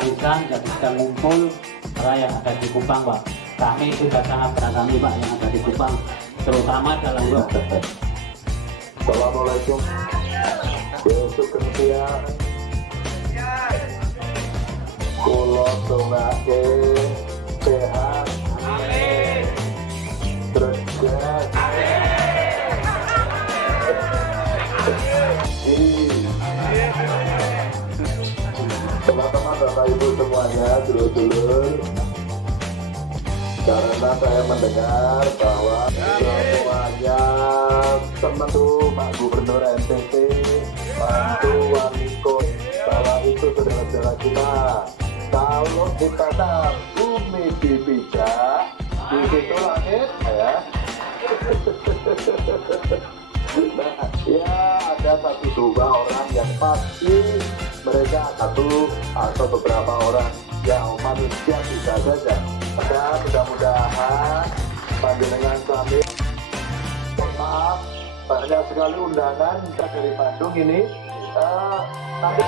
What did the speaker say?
arisan, jadi kita ngumpul para yang ada di Kupang, Pak. Kami sudah sangat beragami, Pak, yang ada di Kupang, terutama dalam Assalamualaikum. Yesus kemulia. Kulo dongake sehat. Amin. Terus teman-teman Bapak Ibu semuanya, dulur-dulur, karena saya mendengar bahwa semuanya teman tuh Pak Gubernur NTT, Bantu Waniko, bahwa itu saudara-saudara kita. Kalau kita tahu bumi dipijak, di situ langit, ya. Nah, ya ada satu dua orang yang pasti mereka satu atau beberapa orang yang manusia bisa saja. Dan mudah-mudahan panjenengan kami, maaf, banyak sekali undangan dari Bandung ini. Nanti